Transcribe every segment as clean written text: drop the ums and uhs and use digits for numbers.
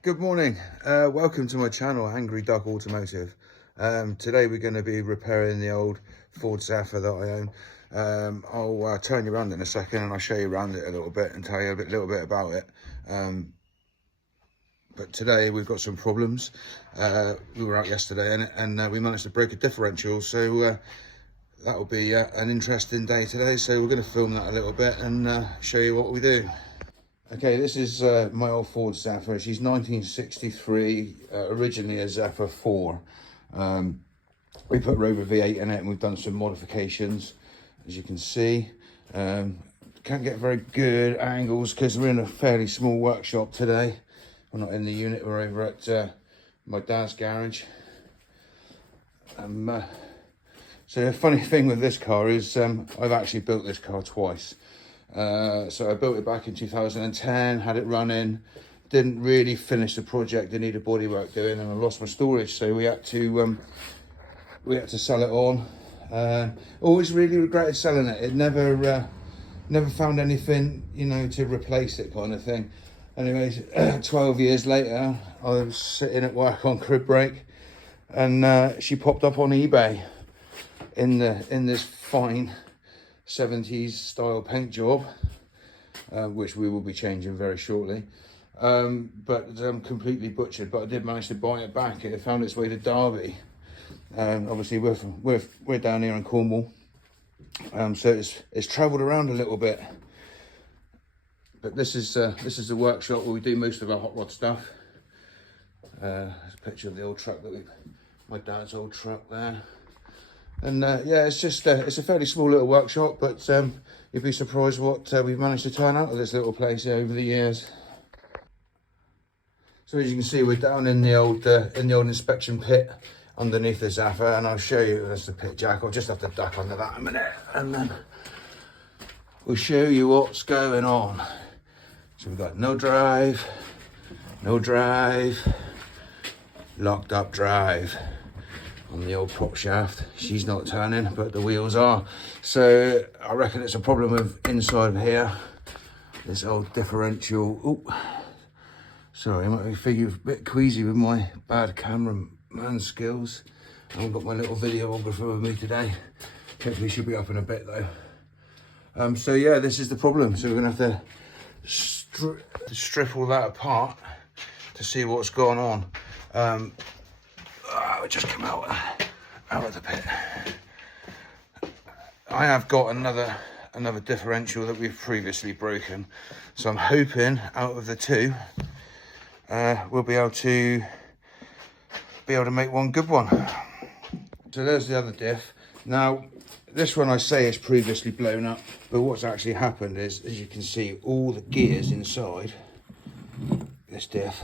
Good morning. Welcome to my channel, Angry Duck Automotive. Today we're going to be repairing the old Ford Zephyr that I own. I'll turn you around in a second and I'll show you around it a little bit and tell you a little bit about it. But today we've got some problems. We were out yesterday and we managed to break a differential, so that'll be an interesting day today. So we're going to film that a little bit and show you what we do. Okay, this is my old Ford Zephyr. She's 1963, originally a Zephyr 4. We put Rover V8 in it and we've done some modifications, as you can see. Can't get very good angles because we're in a fairly small workshop today. We're not in the unit, we're over at my dad's garage. So the funny thing with this car is I've actually built this car twice. So I built it back in 2010, had it running, didn't really finish the project, it needed bodywork doing, and I lost my storage, so we had to sell it on. Always really regretted selling it. It never found anything, you know, to replace it, kind of thing. Anyways, 12 years later, I was sitting at work on crib break, and she popped up on eBay in this fine 70s style paint job, which we will be changing very shortly, but completely butchered. But I did manage to buy it back. It found its way to Derby. Obviously we're down here in Cornwall, so it's travelled around a little bit. But this is the workshop where we do most of our hot rod stuff. There's a picture of the old truck my dad's old truck there. And yeah, it's just it's a fairly small little workshop, but you'd be surprised what we've managed to turn out of this little place over the years. So as you can see, we're down in the old inspection pit underneath the Zephyr, and I'll show you. That's the pit jack. I'll just have to duck under that a minute, and then we'll show you what's going on. So we've got no drive, locked up drive on the old prop shaft. She's not turning, but the wheels are. So I reckon it's a problem with inside here. This old differential. Ooh, sorry, I might be feeling a bit queasy with my bad cameraman skills. I haven't got my little videographer with me today. Hopefully she'll be up in a bit though. So yeah, this is the problem. So we're gonna have to strip all that apart to see what's going on. We just come out of the pit. I have got another differential that we've previously broken, so I'm hoping out of the two we'll be able to make one good one. So there's the other diff. Now this one I say is previously blown up, but what's actually happened is, as you can see, all the gears inside this diff,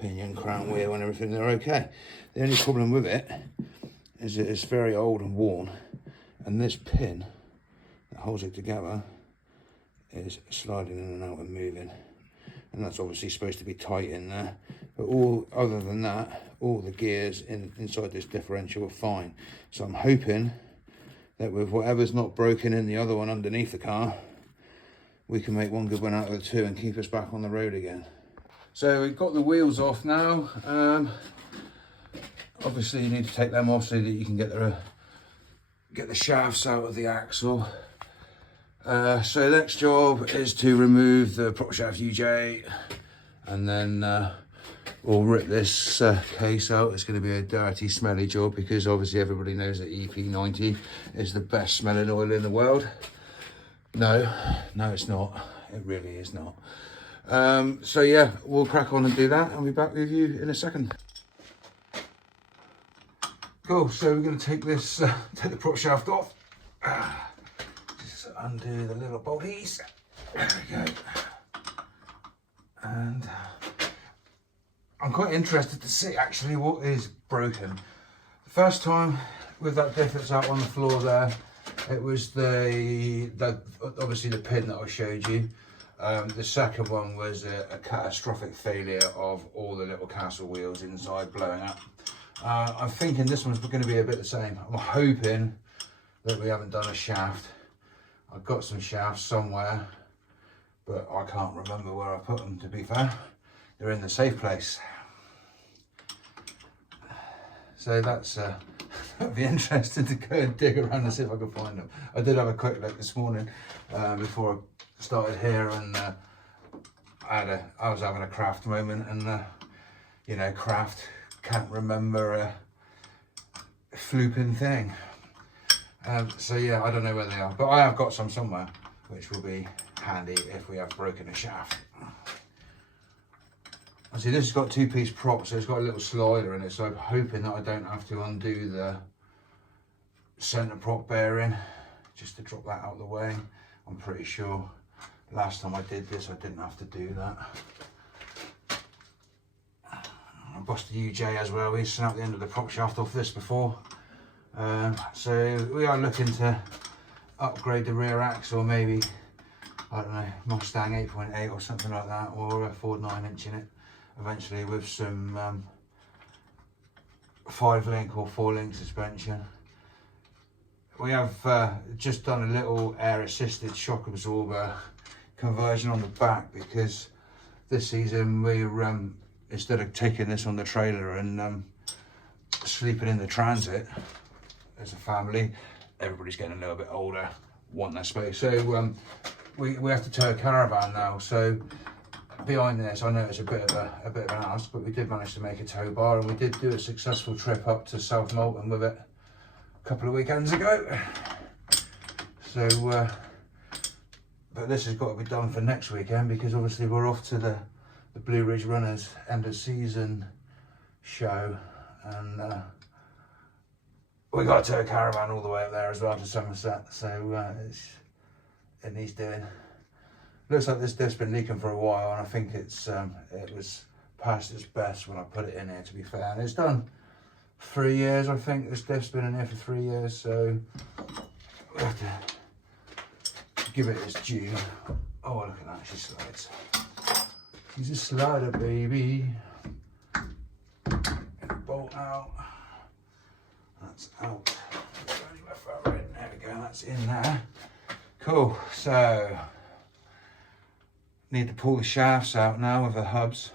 pinion, crown wheel and everything, they're okay. The only problem with it is that it's very old and worn, and this pin that holds it together is sliding in and out and moving, and that's obviously supposed to be tight in there. But other than that, all the gears inside this differential are fine. So I'm hoping that with whatever's not broken in the other one underneath the car, we can make one good one out of the two and keep us back on the road again. So we've got the wheels off now. Obviously you need to take them off so that you can get the shafts out of the axle. So the next job is to remove the prop shaft UJ, and then we'll rip this case out. It's going to be a dirty, smelly job because obviously everybody knows that EP90 is the best smelling oil in the world. No, it's not. It really is not. So yeah, we'll crack on and do that. I'll be back with you in a second. Cool, so we're going to take this, take the prop shaft off. Just undo the little bolties. There we go. And I'm quite interested to see actually what is broken. The first time with that diff that's out on the floor there, it was obviously the pin that I showed you. The second one was a catastrophic failure of all the little castle wheels inside blowing up. I'm thinking this one's going to be a bit the same. I'm hoping that we haven't done a shaft. I've got some shafts somewhere, but I can't remember where I put them, to be fair. they're in the safe place. So that's that'd be interesting to go and dig around and see if I can find them. I did have a quick look this morning before I started here, and I was having a craft moment, and you know, craft can't remember a flooping thing. So yeah, I don't know where they are, but I have got some somewhere, which will be handy if we have broken a shaft. I see this has got 2-piece prop, so it's got a little slider in it, so I'm hoping that I don't have to undo the centre prop bearing just to drop that out of the way. I'm pretty sure last time I did this I didn't have to do that. I busted UJ as well. We snapped the end of the prop shaft off this before. So we are looking to upgrade the rear axle, maybe, I don't know, Mustang 8.8 or something like that, or a Ford 9-inch in it eventually, with some 5-link or 4-link suspension. We have just done a little air assisted shock absorber conversion on the back, because this season we're instead of taking this on the trailer and sleeping in the Transit as a family, everybody's getting a little bit older, want their space, so we have to tow a caravan now. So behind this, I know it's a bit of an ask, but we did manage to make a tow bar, and we did do a successful trip up to South Molton with it a couple of weekends ago. So but this has got to be done for next weekend, because obviously we're off to the Blue Ridge Runners end of season show, and we got to tow a caravan all the way up there as well to Somerset, so it needs doing. Looks like this diff's been leaking for a while, and I think it's it was past its best when I put it in here, to be fair. And it's done 3 years, I think. This diff's been in here for 3 years, so we have to give it its due. Oh, look at that, she slides. She's a slider, baby. Bolt out. That's out. There we go, that's in there. Cool, so need to pull the shafts out now with the hubs,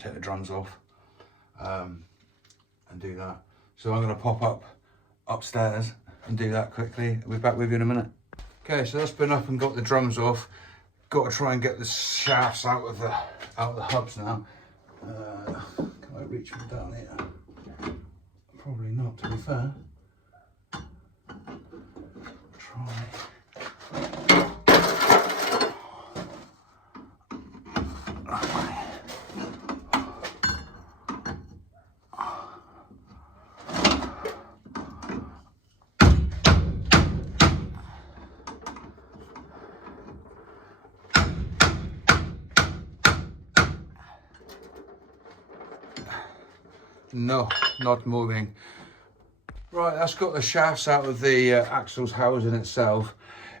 take the drums off, and do that. So I'm going to pop up upstairs and do that quickly. I'll be back with you in a minute. Okay, so that's been up and got the drums off. Got to try and get the shafts out of the hubs now. Can I reach from down here? Probably not, to be fair. Try. No, not moving. Right, that's got the shafts out of the axle's housing itself.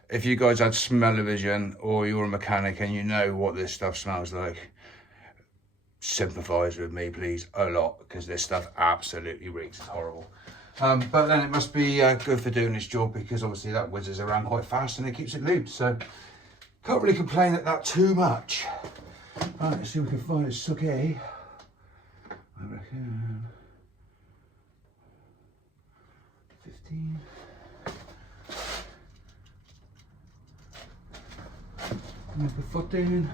If you guys had smell-o-vision or you're a mechanic and you know what this stuff smells like, sympathise with me please a lot, because this stuff absolutely reeks. It's horrible. But then it must be good for doing this job, because obviously that whizzes around quite fast and it keeps it lubed, so can't really complain at that too much. Right, let's see if we can find a sucky. I reckon 15. Move the foot in.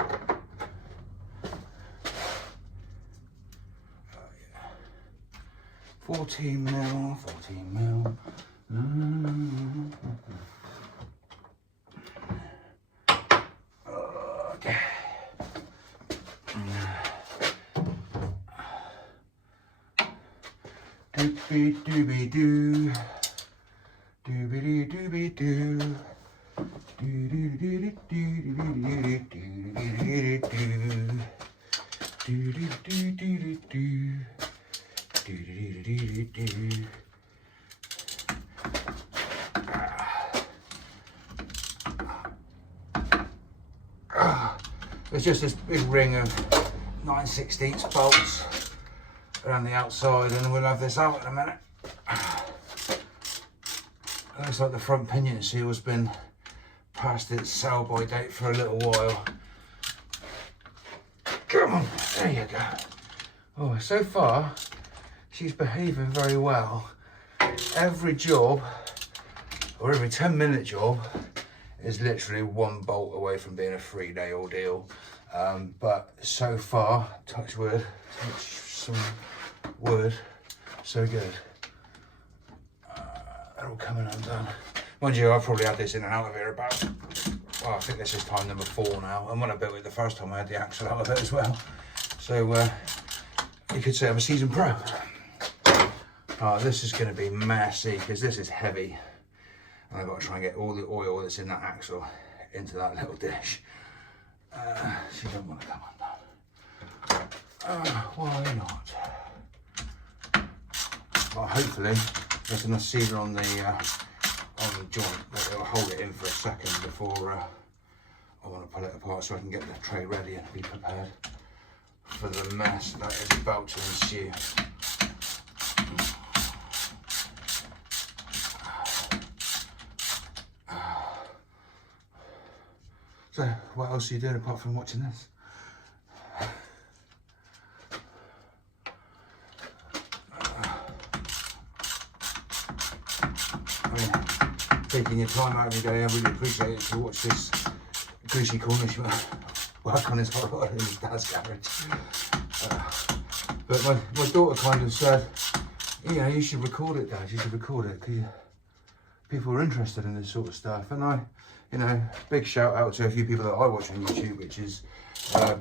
Oh yeah. 14 mil, 14 mil. Okay. Doobie doobie doo, doobie doobie doo, doobie doobie doo, doobie doobie doo. There's just this big ring of 9/16 bolts around the outside, and we'll have this out in a minute. Looks like the front pinion seal has been past its sell-by date for a little while. Come on, there you go. Oh, so far, she's behaving very well. Every job, or every 10-minute job, is literally one bolt away from being a 3-day ordeal. But so far, touch wood, touch some wood, so good. They're all coming undone. Mind you, I've probably had this in and out of here about, well, I think this is time number 4 now. And when I built it the first time, I had the axle out of it as well. So you could say I'm a seasoned pro. Oh, this is going to be messy because this is heavy. And I've got to try and get all the oil that's in that axle into that little dish. She don't want to come undone. Why not? Well, hopefully there's enough sealer on the joint that it'll hold it in for a second before I want to pull it apart, so I can get the tray ready and be prepared for the mess that is about to ensue. So, what else are you doing apart from watching this? I mean, taking your time out of your day, I really appreciate it to watch this greasy Cornish work on his hot rod in his dad's garage. But my daughter kind of said, you know, you should record it, Dad, you should record it, because people are interested in this sort of stuff. And I, you know, big shout out to a few people that I watch on YouTube, which is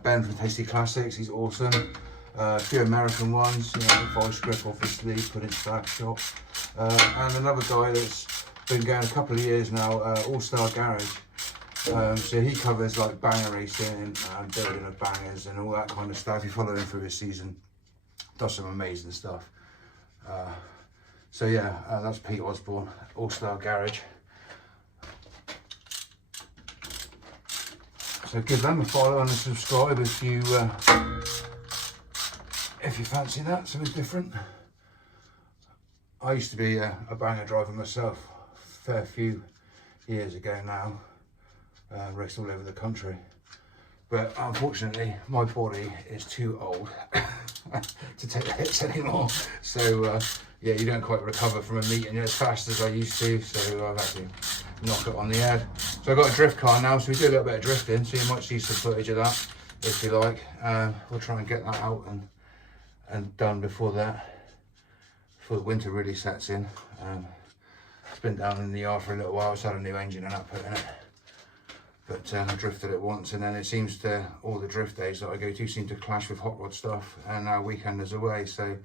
Ben from Tasty Classics, he's awesome. A few American ones, you know, Voice Grip obviously, Put in Stack Shop. And another guy that's been going a couple of years now, All Star Garage. So he covers like banger racing and building of bangers and all that kind of stuff. You follow him through his season, does some amazing stuff. So yeah, that's Pete Osborne, All Star Garage. So give them a follow and a subscribe if you fancy that, something different. I used to be a banger driver myself, a fair few years ago now. Raced all over the country, but unfortunately my body is too old to take the hits anymore. So yeah, you don't quite recover from a meeting as fast as I used to, so I've had to knock it on the head. So I've got a drift car now, so we do a little bit of drifting, so you might see some footage of that if you like. We'll try and get that out and done before the winter really sets in. It's been down in the yard for a little while. It's had a new engine and output in it. But I drifted it once, and then it seems to, all the drift days that I go to seem to clash with hot rod stuff, and our weekend is away, so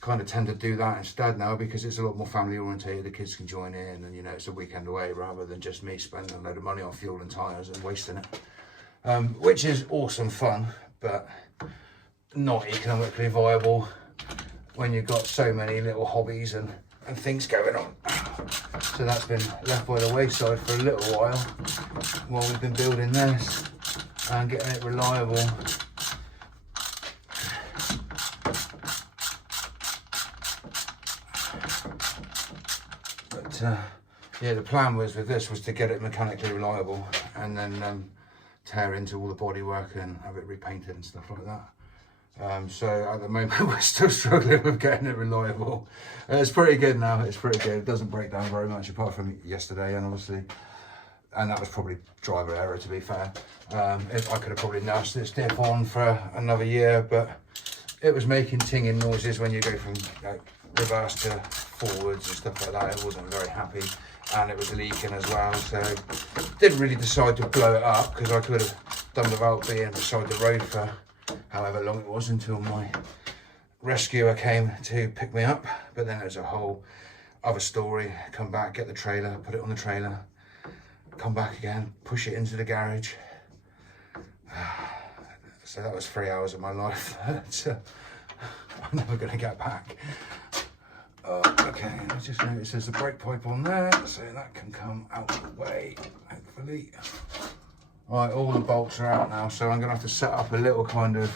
kind of tend to do that instead now because it's a lot more family orientated. The kids can join in, and you know, it's a weekend away rather than just me spending a load of money on fuel and tyres and wasting it, which is awesome fun, but not economically viable when you've got so many little hobbies and things going on. So that's been left by the wayside for a little while we've been building this and getting it reliable. But yeah, the plan was with this was to get it mechanically reliable and then tear into all the bodywork and have it repainted and stuff like that. So at the moment we're still struggling with getting it reliable. It's pretty good now, it's pretty good. It doesn't break down very much apart from yesterday, and obviously, and that was probably driver error to be fair. I could have probably nursed this dip on for another year, but it was making tinging noises when you go from like reverse to forwards and stuff like that. It wasn't very happy, and it was leaking as well, so didn't really decide to blow it up because I could have done without being beside the road for however long it was until my rescuer came to pick me up. But then there's a whole other story. Come back, get the trailer, put it on the trailer, come back again, push it into the garage. So that was 3 hours of my life that I'm never going to get back. Okay, I just noticed there's a brake pipe on there, so that can come out of the way, hopefully. Right, all the bolts are out now, so I'm going to have to set up a little kind of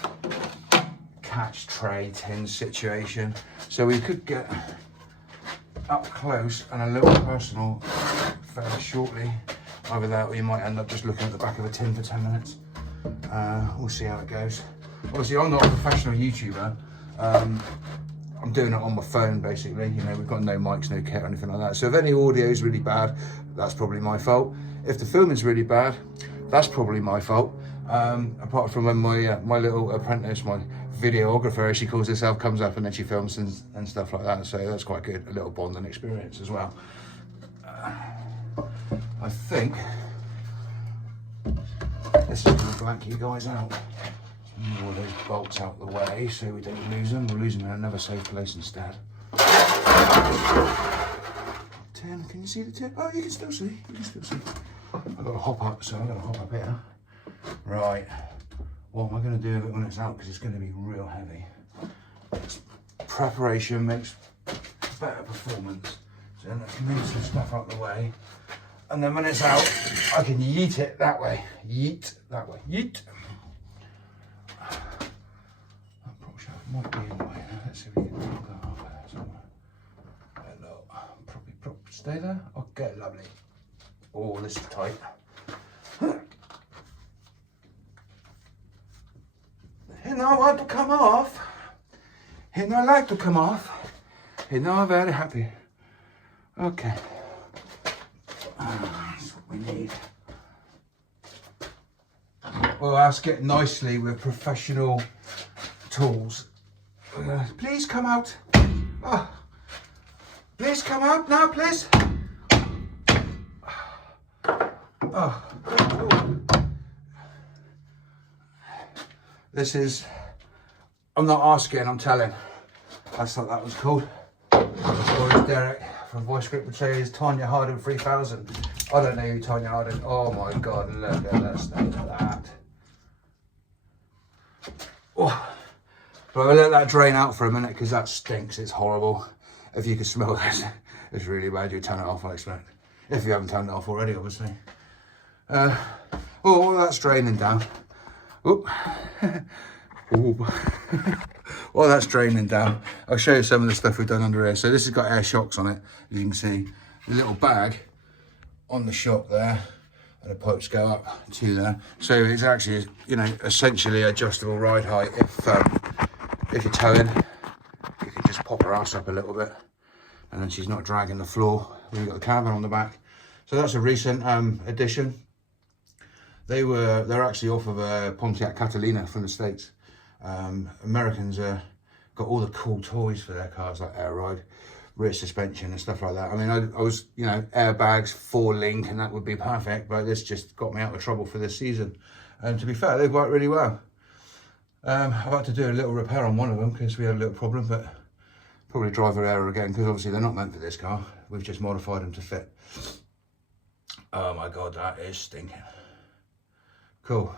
catch tray tin situation. So we could get up close and a little personal fairly shortly. Either that or you might end up just looking at the back of a tin for 10 minutes. We'll see how it goes. Obviously, I'm not a professional YouTuber. I'm doing it on my phone, basically. You know, we've got no mics, no kit or anything like that. So if any audio is really bad, that's probably my fault. If the filming's really bad, that's probably my fault. Apart from when my little apprentice, my videographer, as she calls herself, comes up and then she films and stuff like that. So that's quite good, a little bonding experience as well. I think this is going to blank you guys out. Move all those bolts out the way so we don't lose them. We'll lose them in another safe place instead. 10, can you see the 10? Oh, you can still see, you can still see. I've got to hop up, so I'm going to hop up here. Right, what am I going to do with it when it's out? Because it's going to be real heavy. Preparation makes better performance. So then I can move some stuff out the way. And then when it's out, I can yeet it that way. Yeet that way. Yeet. That prop shaft might be in the way. Let's see if we can drop that off there somewhere. Hello. Probably prop stay there. Okay, lovely. Oh, this is tight. He not want to come off. He not like to come off. He not very happy. Okay. That's what we need. We'll ask it nicely with professional tools. Please come out. Oh. Please come out now, please. Oh. This is, I'm not asking, I'm telling. That's what that was called. Or is Derek from Voice Script Betrayers, Tanya Harding 3000. I don't know who Tanya Harding. Oh my God, look at that. Oh. But I'll let that drain out for a minute because that stinks. It's horrible. If you can smell this, it's really bad. You turn it off, I expect. If you haven't turned it off already, obviously. Oh, that's draining down. Oop. While that's draining down, I'll show you some of the stuff we've done under here. So this has got air shocks on it, as you can see. The little bag on the shock there, and the pipes go up to there. So it's actually, you know, essentially adjustable ride height. If you're towing, you can just pop her ass up a little bit, and then she's not dragging the floor. We've got the caravan on the back. So that's a recent addition. They're actually off of a Pontiac Catalina from the States. Americans got all the cool toys for their cars, like air ride, rear suspension and stuff like that. I mean, I was, you know, airbags, 4-link, and that would be perfect, but this just got me out of trouble for this season. And to be fair, they've worked really well. I've had to do a little repair on one of them because we had a little problem, but probably driver error again, because obviously they're not meant for this car. We've just modified them to fit. Oh my God, that is stinking. Cool.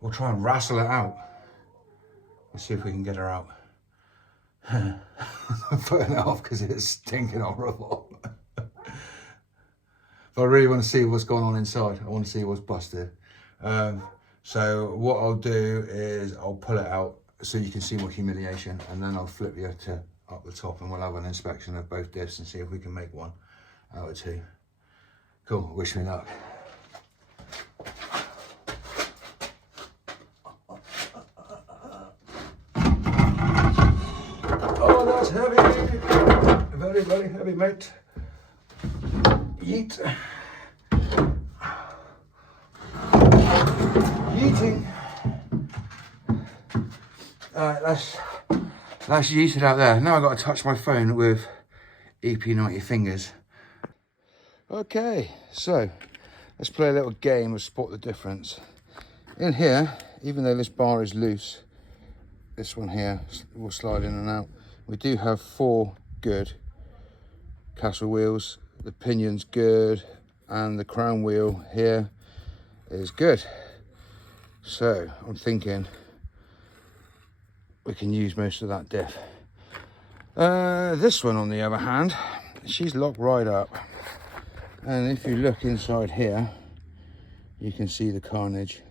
We'll try and wrestle it out. Let's see if we can get her out. I'm putting it off because it's stinking horrible. But I really want to see what's going on inside. I want to see what's busted. So what I'll do is I'll pull it out so you can see more humiliation, and then I'll flip you to up the top and we'll have an inspection of both diffs and see if we can make one out of two. Cool, wish me luck. Oh, that's heavy. Very, very heavy, mate. Yeet. Yeeting. Alright, let's yeet it out there. Now I've got to touch my phone with EP90 fingers. Okay, so let's play a little game of spot the difference. In here, even though this bar is loose, this one here will slide in and out. We do have 4 good castle wheels. The pinion's good, and the crown wheel here is good. So I'm thinking we can use most of that diff. This one, on the other hand, she's locked right up. And if you look inside here, you can see the carnage.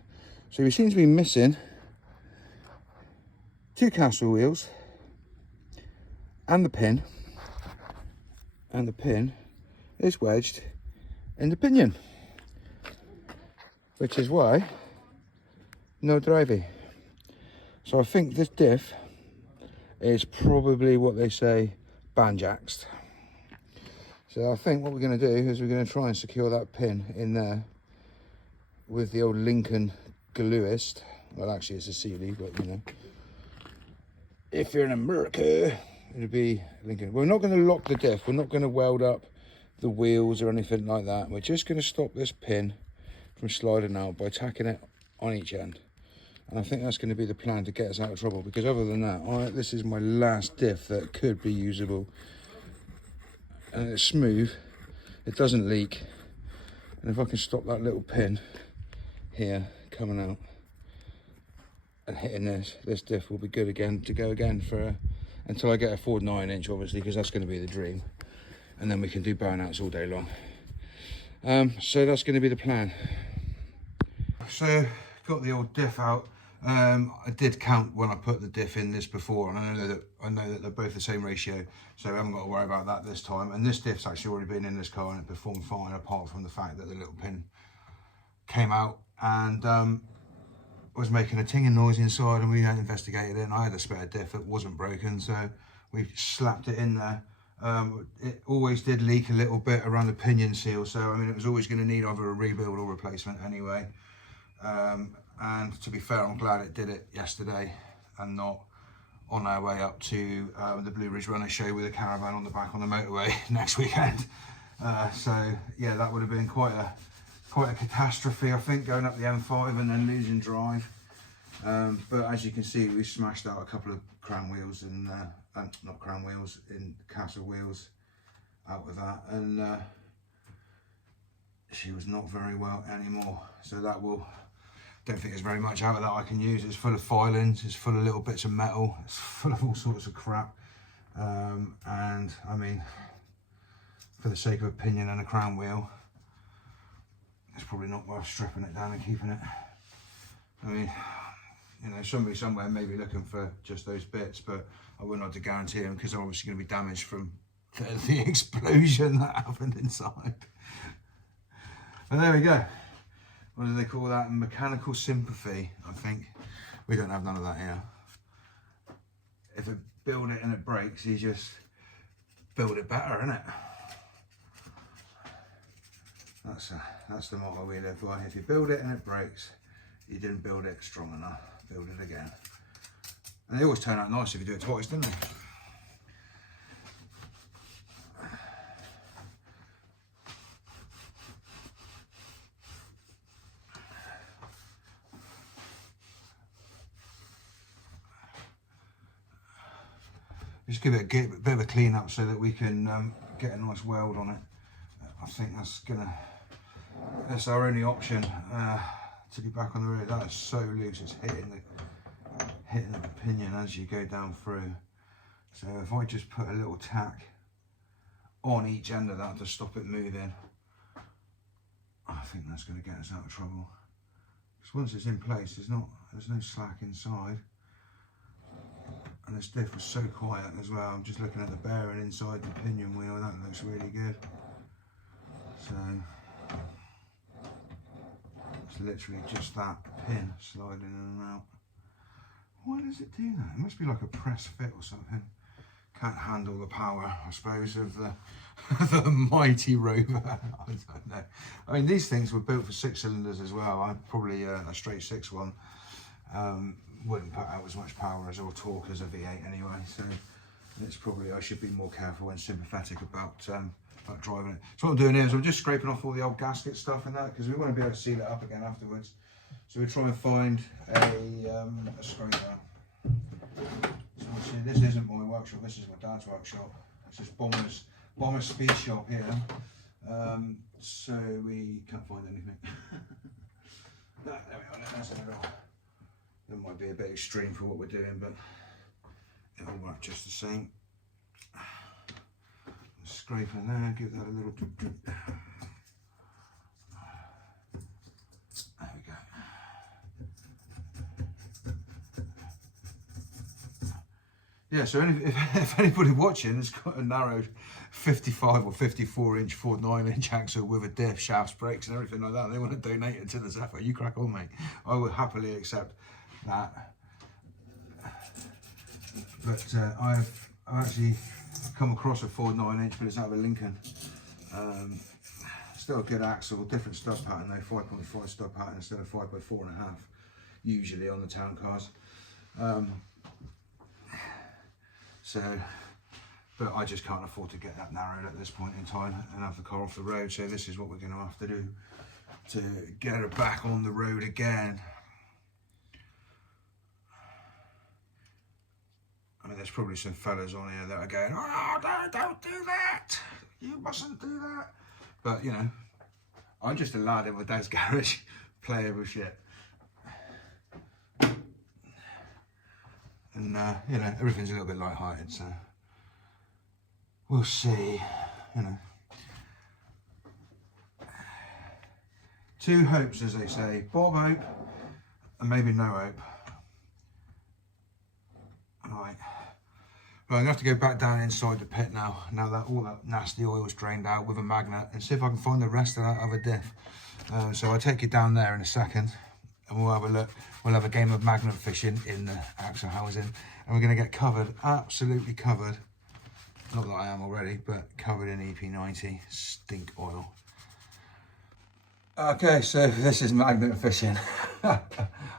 So we seem to be missing 2 castle wheels and the pin is wedged in the pinion, which is why no drivey. So I think this diff is probably what they say banjaxed. So I think what we're going to do is we're going to try and secure that pin in there with the old Lincoln glueist. Well, actually it's a Sealy, but you know, if you're in America, it'd be Lincoln. We're not going to lock the diff. We're not going to weld up the wheels or anything like that. We're just going to stop this pin from sliding out by tacking it on each end. And I think that's going to be the plan to get us out of trouble, because other than that, this is my last diff that could be usable. And it's smooth, it doesn't leak. And if I can stop that little pin here coming out and hitting this diff will be good again to go again for until I get a Ford 9-inch, obviously, because that's going to be the dream. And then we can do burnouts all day long. So that's going to be the plan. So got the old diff out. I did count when I put the diff in this before, and I know that they're both the same ratio, so I haven't got to worry about that this time. And this diff's actually already been in this car and it performed fine, apart from the fact that the little pin came out and was making a tinging noise inside, and we investigated it, and I had a spare diff that wasn't broken, so we slapped it in there. It always did leak a little bit around the pinion seal, so I mean it was always going to need either a rebuild or replacement anyway. And to be fair, I'm glad it did it yesterday and not on our way up to the Blue Ridge Runner show with a caravan on the back on the motorway next weekend. So yeah, that would have been quite a catastrophe, I think, going up the M5 and then losing drive. But as you can see, we smashed out a couple of crown wheels and not crown wheels, in castle wheels out with that, and she was not very well anymore. So that will. Don't think there's very much out of that I can use. It's full of filings, it's full of little bits of metal, it's full of all sorts of crap. And I mean, for the sake of a pinion and a crown wheel, it's probably not worth stripping it down and keeping it. I mean, you know, somebody somewhere may be looking for just those bits, but I wouldn't have to guarantee them because they're obviously going to be damaged from the explosion that happened inside. But there we go. What do they call that? Mechanical sympathy, I think. We don't have none of that here. If you build it and it breaks, you just build it better, innit? That's the motto we live by. If you build it and it breaks, you didn't build it strong enough. Build it again. And they always turn out nice if you do it twice, don't they? Just give it a bit of a clean up so that we can get a nice weld on it. I think that's our only option to be back on the road. That is so loose, it's hitting the pinion as you go down through. So if I just put a little tack on each end of that to stop it moving, I think that's going to get us out of trouble. Because once it's in place, there's no slack inside. And this diff was so quiet as well. I'm just looking at the bearing inside the pinion wheel. That looks really good. So it's literally just that pin sliding in and out. Why does it do that? It must be like a press fit or something. Can't handle the power, I suppose, of the mighty Rover. I don't know. I mean, these things were built for 6 cylinders as well. I'd probably a straight 6 one. Wouldn't put out as much power as or torque as a V8 anyway, so it's probably, I should be more careful and sympathetic about driving it. So what I'm doing here is I'm just scraping off all the old gasket stuff and that, because we want to be able to seal it up again afterwards. So we're trying to find a scraper. So obviously this isn't my workshop, this is my dad's workshop. This is Bomber Speed Shop here. So we can't find anything. No, there we are, that's another one. That might be a bit extreme for what we're doing, but it'll work just the same. Scrape in there, give that a little drip drip. There we go. yeah, so if anybody watching has got a narrowed 55 or 54 inch Ford 9-inch axle with a diff, shafts, brakes and everything like that, they want to donate it to the Zephyr, you crack on, mate. I would happily accept that. But I've actually come across a Ford 9-inch, but it's out of a Lincoln. Still a good axle, different stub pattern though, 5.5 stub pattern instead of 5x4.5 usually on the town cars. But I just can't afford to get that narrowed at this point in time and have the car off the road. So this is what we're going to have to do to get her back on the road again. I mean, there's probably some fellas on here that are going, oh, no, don't do that. You mustn't do that. But, you know, I'm just a lad in my dad's garage playing with shit. And, you know, everything's a little bit light-hearted, so we'll see, you know. Two hopes, as they say, Bob hope and maybe no hope. Right. Well, I'm going to have to go back down inside the pit now that all that nasty oil's drained out with a magnet, and see if I can find the rest of that other diff. So I'll take you down there in a second and we'll have a look. We'll have a game of magnet fishing in the axle housing, and we're going to get covered, absolutely covered. Not that I am already, but covered in EP90 stink oil. Okay, so this is magnet fishing. And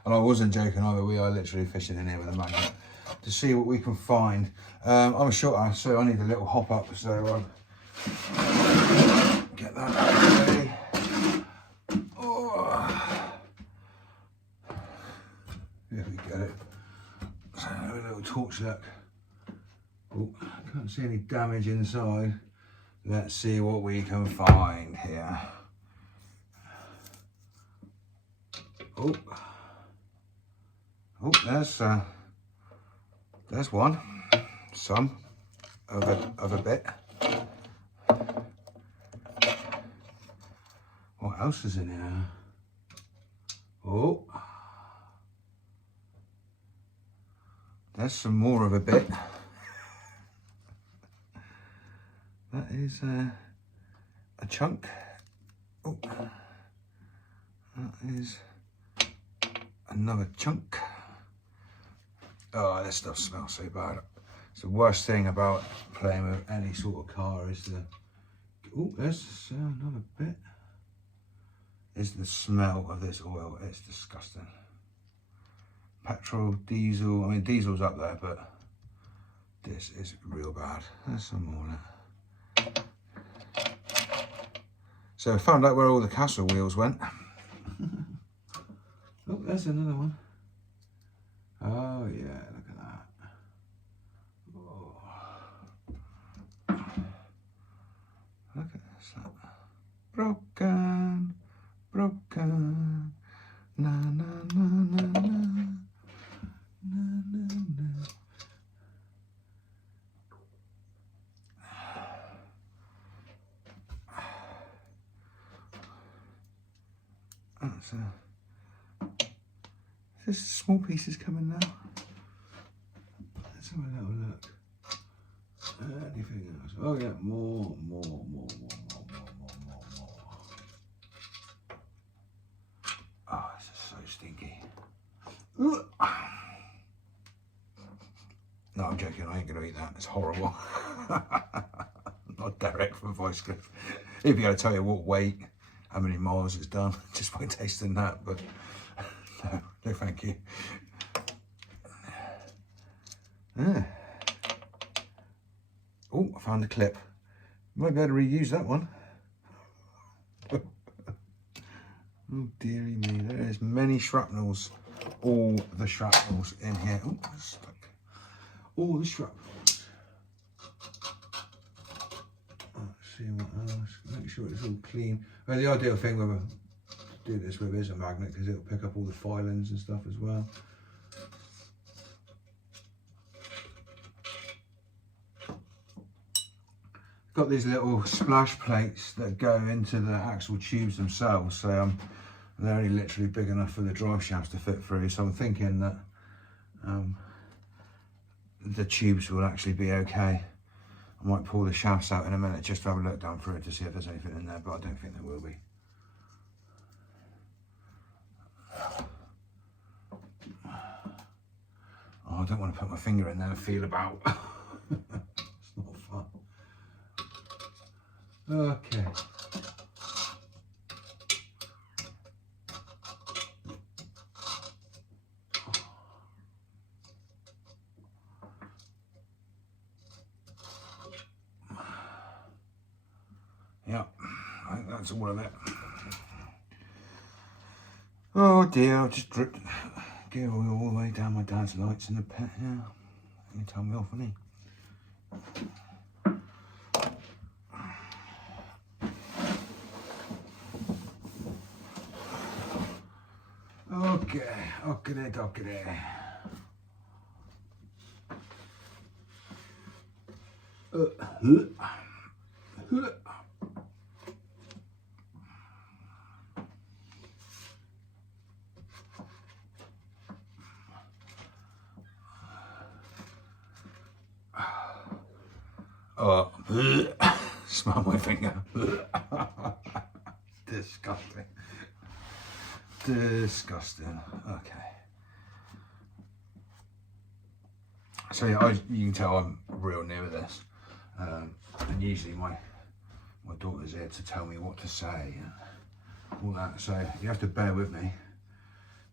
I wasn't joking either, we are literally fishing in here with a magnet to see what we can find. I'm a short ass, so I need a little hop up, so get that ready. Oh. There we go. So a little torch look. Oh, can't see any damage inside. Let's see what we can find here. Oh, there's one. Some of a bit. What else is in here? Oh, there's some more of a bit. That is a chunk. Oh, that is another chunk. Oh, this stuff smells so bad. It's the worst thing about playing with any sort of car is the, oh, there's another bit. Is the smell of this oil. It's disgusting. Petrol, diesel, I mean diesel's up there, but this is real bad. There's some more in it. So I found out where all the castle wheels went. Oh, there's another one. Oh yeah, look at that. Oh. Look at this. Broken, broken. Na na na na na. Na na na. That's there's small pieces coming now. Let's have a little look. Anything else? Oh yeah, more. Oh, this is so stinky. No, I'm joking, I ain't gonna eat that, it's horrible. Not Derek from Voice Clip. He'd be able to tell you what weight, how many miles it's done, just by tasting that, but no thank you. Oh, I found the clip. Might be able to reuse that one. Oh dearie me, there's many shrapnels. All the shrapnels in here. Oh, it's stuck. All the shrapnels. Let's see what else. Make sure it's all clean. Well, the ideal thing with a do this with is a magnet, because it'll pick up all the filings and stuff as well. Got these little splash plates that go into the axle tubes themselves, so they're only literally big enough for the drive shafts to fit through. So I'm thinking that the tubes will actually be okay. I might pull the shafts out in a minute just to have a look down through it to see if there's anything in there, but I don't think there will be. Oh, I don't want to put my finger in there and feel about. It's not fun. Okay. Yeah, I think that's all of it. Oh dear, I've just dripped gear oil all the way down my dad's lights in the pit here. You tell me off, hasn't he? Okay, okay. Oh, smell my finger. Disgusting. Disgusting. Okay. So yeah, you can tell I'm real new at this, and usually my daughter's here to tell me what to say and all that. So you have to bear with me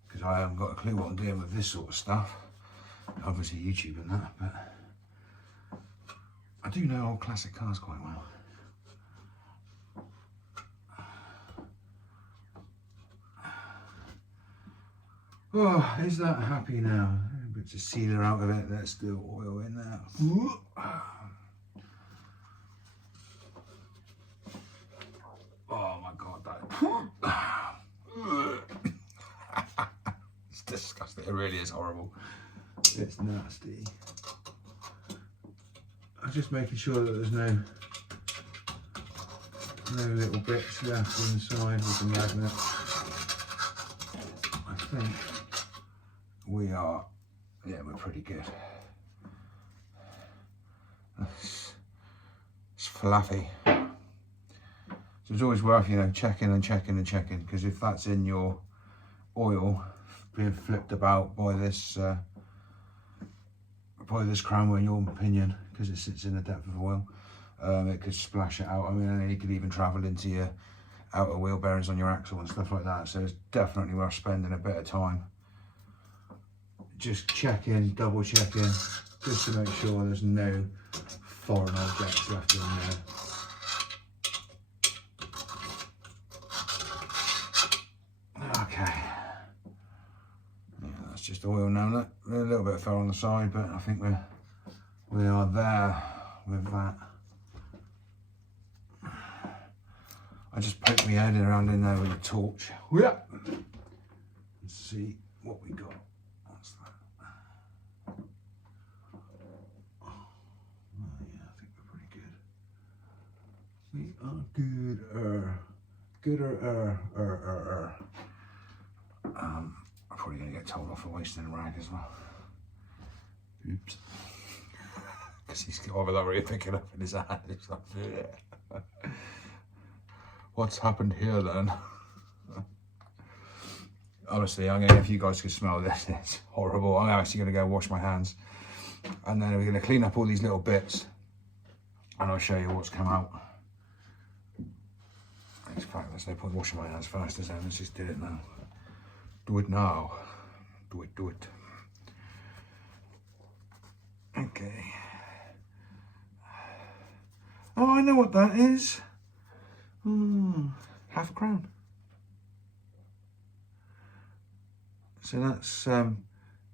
because I haven't got a clue what I'm doing with this sort of stuff. Obviously YouTube and that, but I do know old classic cars quite well. Oh, is that happy now? But to sealer out of it, there's still oil in there. Oh my god, that it's disgusting. It really is horrible. It's nasty. I'm just making sure that there's no little bits left inside with the magnet. I think we are, yeah, we're pretty good. It's fluffy. So it's always worth, you know, checking, because if that's in your oil being flipped about by this crown wheel, in your opinion, because it sits in the depth of oil, it could splash it out. I mean, it could even travel into your outer wheel bearings on your axle and stuff like that. So it's definitely worth spending a bit of time just checking, double checking, just to make sure there's no foreign objects left in there. Okay, yeah, that's just oil now. Look, a little bit fell on the side, but I think we are there with that. I just poked my head around in there with a torch. Yeah. Let's see what we got. What's that? Oh yeah, I think we're pretty good. We are gooder. I'm probably going to get told off for wasting a rag as well. Oops. Because he's got over that way picking up in his hand. It's like, yeah. What's happened here then? Honestly, I'm gonna, if you guys could smell this, it's horrible. I'm actually going to go wash my hands. And then we're going to clean up all these little bits. And I'll show you what's come out. In fact, there's no point washing my hands first, is there? Let's just do it now. Do it now. Do it. Okay. Oh, I know what that is. Half a crown. So that's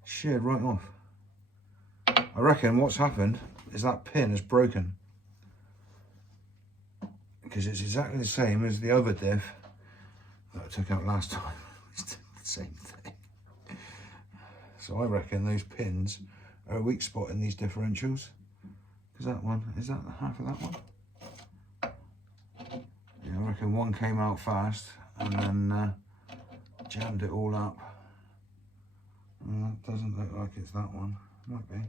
sheared right off. I reckon what's happened is that pin is broken, because it's exactly the same as the other diff that I took out last time. It's the same thing. So I reckon those pins are a weak spot in these differentials. Because that one, is that half of that one? Yeah, I reckon one came out fast and then jammed it all up. That doesn't look like it's that one. Might be.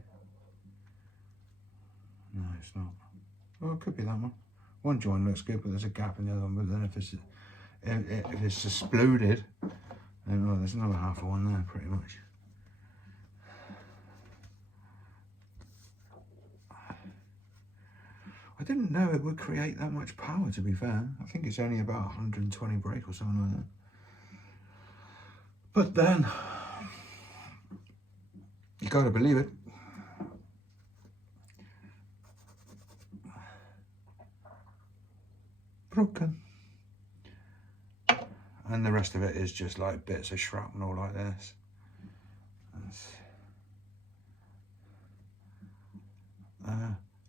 No, it's not. Well, it could be that one. One joint looks good, but there's a gap in the other one. But then if it's exploded, then there's another half of one there, pretty much. I didn't know it would create that much power, to be fair. I think it's only about 120 brake or something like that. But then, you gotta believe it. Broken. And the rest of it is just like bits of shrapnel like this.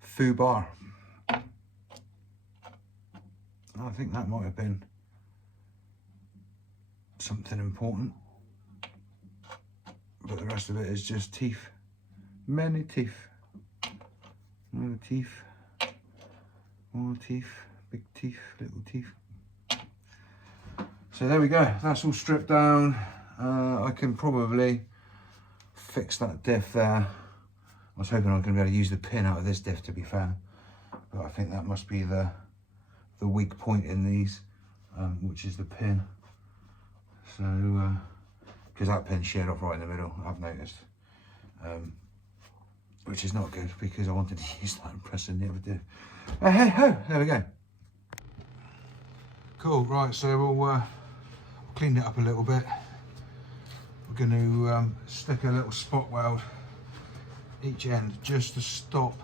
Foo bar. I think that might have been something important, but the rest of it is just teeth. Many teeth. More teeth. More teeth. Big teeth. Little teeth. So there we go. That's all stripped down. I can probably fix that diff there. I was hoping I was going to be able to use the pin out of this diff, to be fair, but I think that must be the weak point in these, which is the pin. So, because that pin's sheared off right in the middle, I've noticed, which is not good because I wanted to use that and press the other diff. Hey ho, there we go. Cool, right, so we'll clean it up a little bit. We're going to stick a little spot weld each end just to stop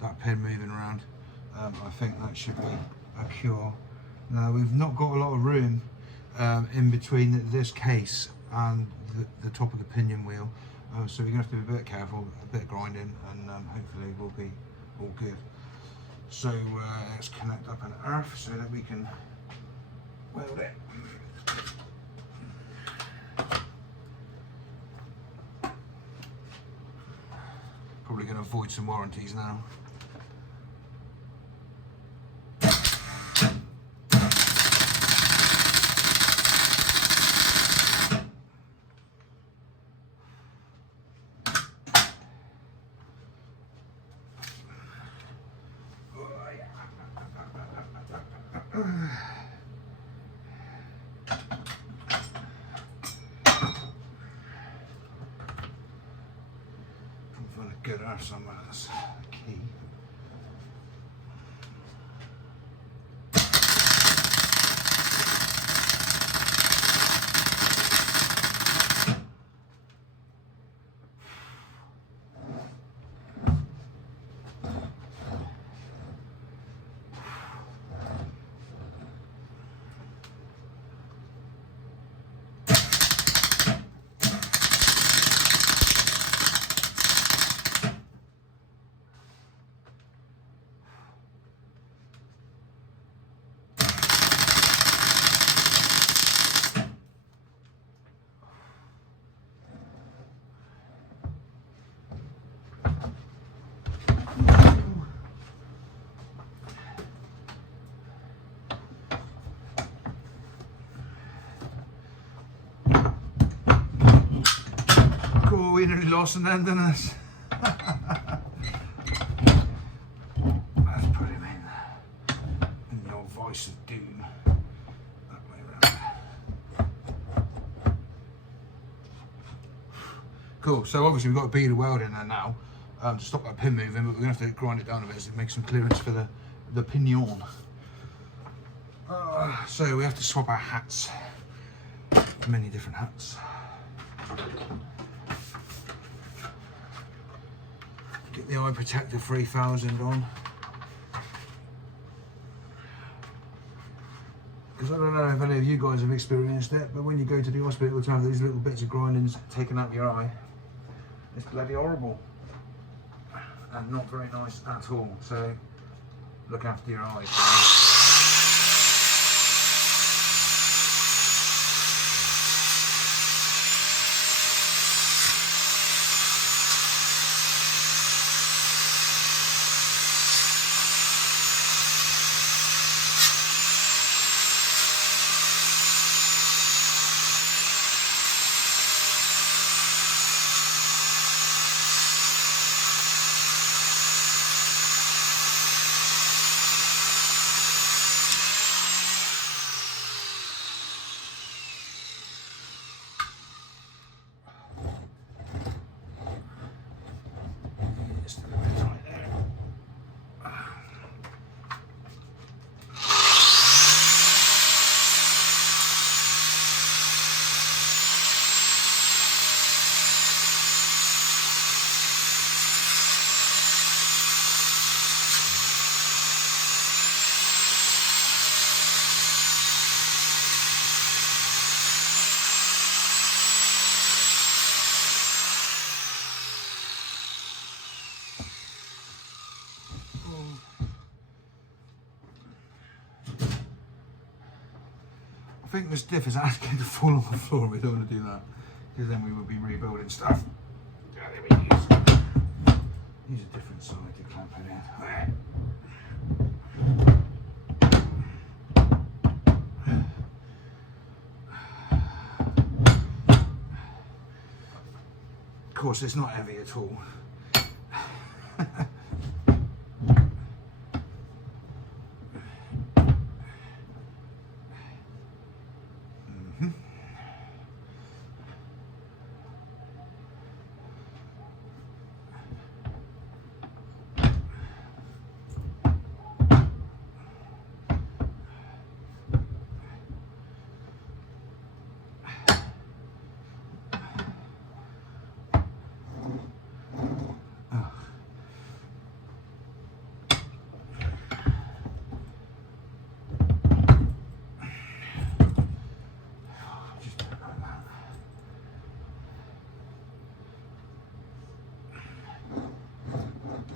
that pin moving around. I think that should be a cure. Now we've not got a lot of room in between this case and the top of the pinion wheel, so we're going to have to be a bit careful, a bit of grinding, and hopefully we'll be all good. So let's connect up an earth so that we can weld it. Probably going to avoid some warranties now. Good earth somewhere, that's the key. Cool, we nearly lost an end in this. Let's put him in the old voice of doom. That way around. Cool, so obviously we've got a bead of weld in there now to stop that pin moving, but we're going to have to grind it down a bit to make some clearance for the pinion. So we have to swap our hats, many different hats. Get the Eye Protector 3000 on. Because I don't know if any of you guys have experienced it, but when you go to the hospital to have these little bits of grindings taken out your eye, it's bloody horrible. And not very nice at all. So look after your eyes. think this diff is asking to fall on the floor. We don't want to do that, because then we would be rebuilding stuff. Use a different side to clamp it in. Of course, it's not heavy at all.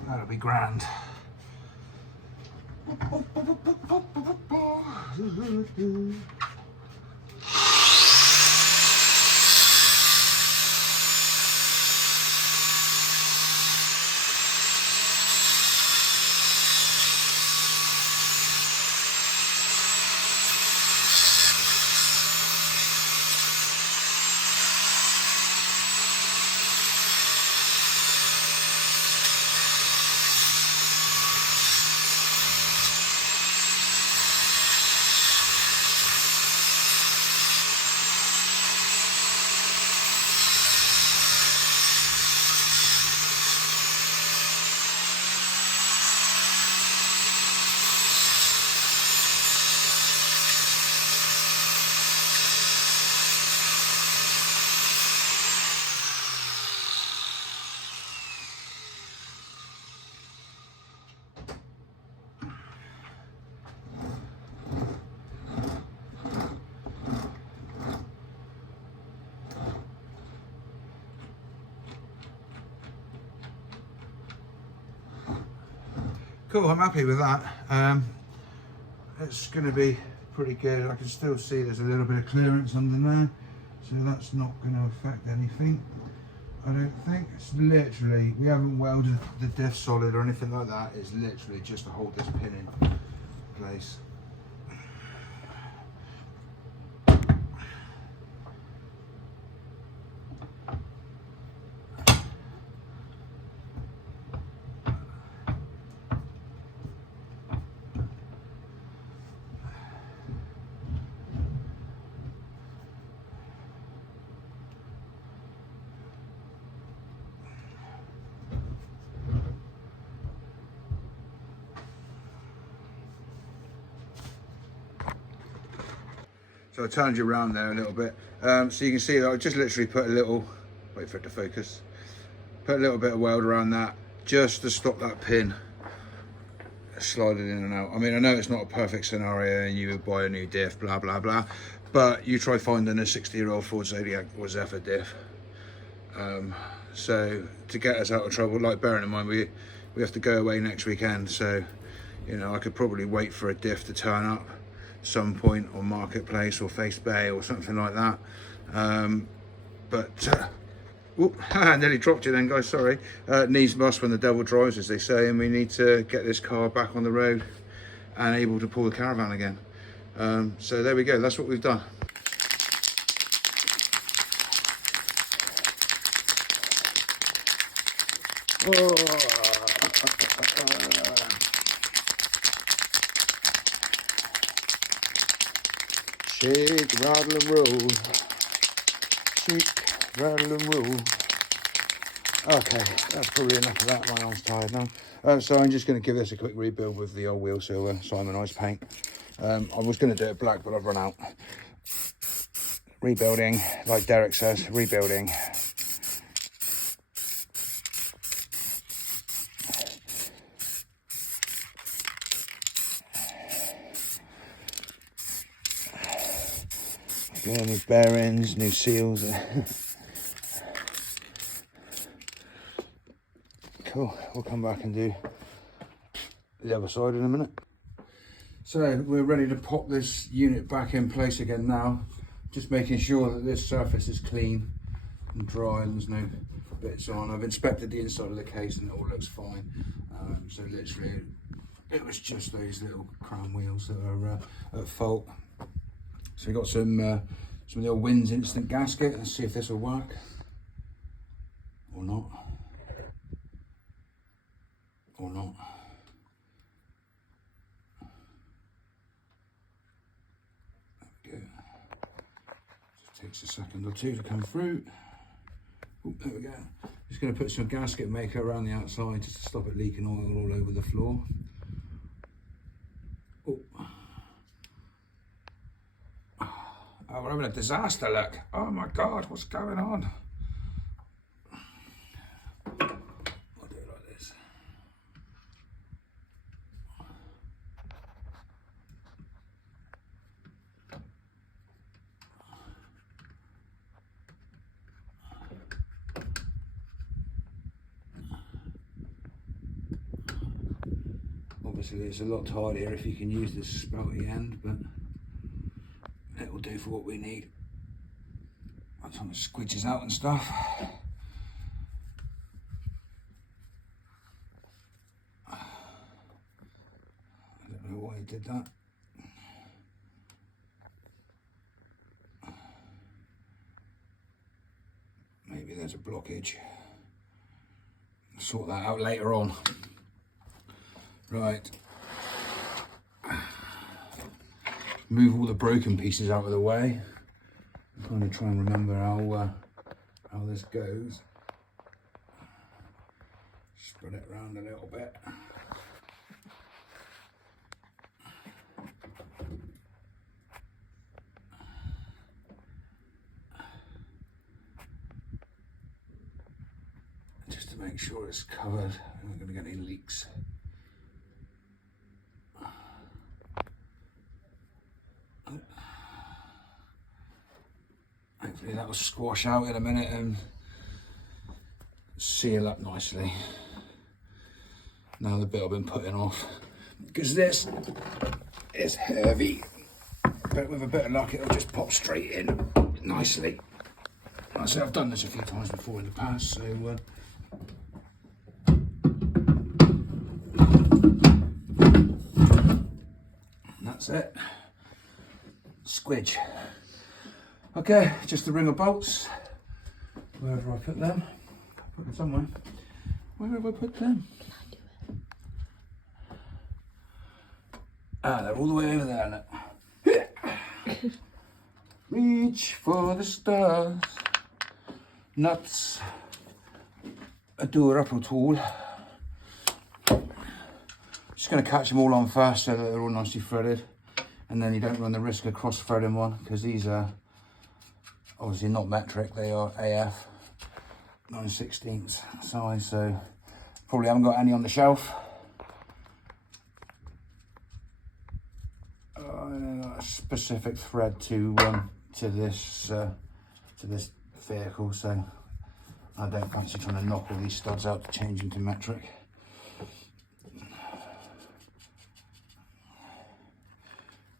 That'll be grand. Cool, I'm happy with that. It's going to be pretty good. I can still see there's a little bit of clearance under there, so that's not going to affect anything, I don't think. It's literally, we haven't welded the diff solid or anything like that. It's literally just to hold this pin in place. So I turned you around there a little bit, so you can see that I just literally put a little, wait for it to focus, put a little bit of weld around that just to stop that pin sliding in and out. I mean, I know it's not a perfect scenario and you would buy a new diff, blah blah blah, but you try finding a 60-year-old Ford Zodiac or Zephyr diff. So to get us out of trouble, like bearing in mind we have to go away next weekend, so you know I could probably wait for a diff to turn up some point on Marketplace or FaceBay or something like that, I nearly dropped you then, guys, sorry. Needs must when the devil drives, as they say, and we need to get this car back on the road and able to pull the caravan again. So there we go, that's what we've done. Shake, rattle and roll. Shake, rattle and roll. Okay, that's probably enough of that. My arm's tired now. So I'm just going to give this a quick rebuild with the old wheel silver Simon Ice paint. I was going to do it black, but I've run out. Rebuilding, like Derek says, rebuilding. Yeah, new bearings, new seals. Cool, we'll come back and do the other side in a minute. So we're ready to pop this unit back in place again now. Just making sure that this surface is clean and dry and there's no bits on. I've inspected the inside of the case and it all looks fine. So literally it was just those little crown wheels that are at fault. So we've got some of the old Wins instant gasket. Let's see if this will work or not. Or not. There we go. Just takes a second or two to come through. Oh, there we go. Just going to put some gasket maker around the outside just to stop it leaking oil all over the floor. Oh. Oh, we're having a disaster, look. Oh my God, what's going on? I'll do it like this. Obviously it's a lot tidier if you can use this spouty end, but it will do for what we need. That's when it squidges out and stuff. I don't know why he did that. Maybe there's a blockage. Sort that out later on. Right. Move all the broken pieces out of the way. I'm trying to try and remember how this goes. Spread it around a little bit. Just to make sure it's covered. I'm not going to get any leaks. Hopefully that will squash out in a minute and seal up nicely. Now the bit I've been putting off, because this is heavy, but with a bit of luck it'll just pop straight in nicely. Like I say, I've done this a few times before in the past, so that's it. Squidge. Okay, just a ring of bolts. Wherever I put them. I put them somewhere. Where have I put them? Ah, they're all the way over there, look. Reach for the stars. Nuts. A durable tool. Just going to catch them all on first so that they're all nicely threaded. And then you don't run the risk of cross-threading one, because these are obviously not metric, they are AF 9/16 size, so probably haven't got any on the shelf. A specific thread to this vehicle, so I don't fancy trying to knock all these studs out to change them to metric.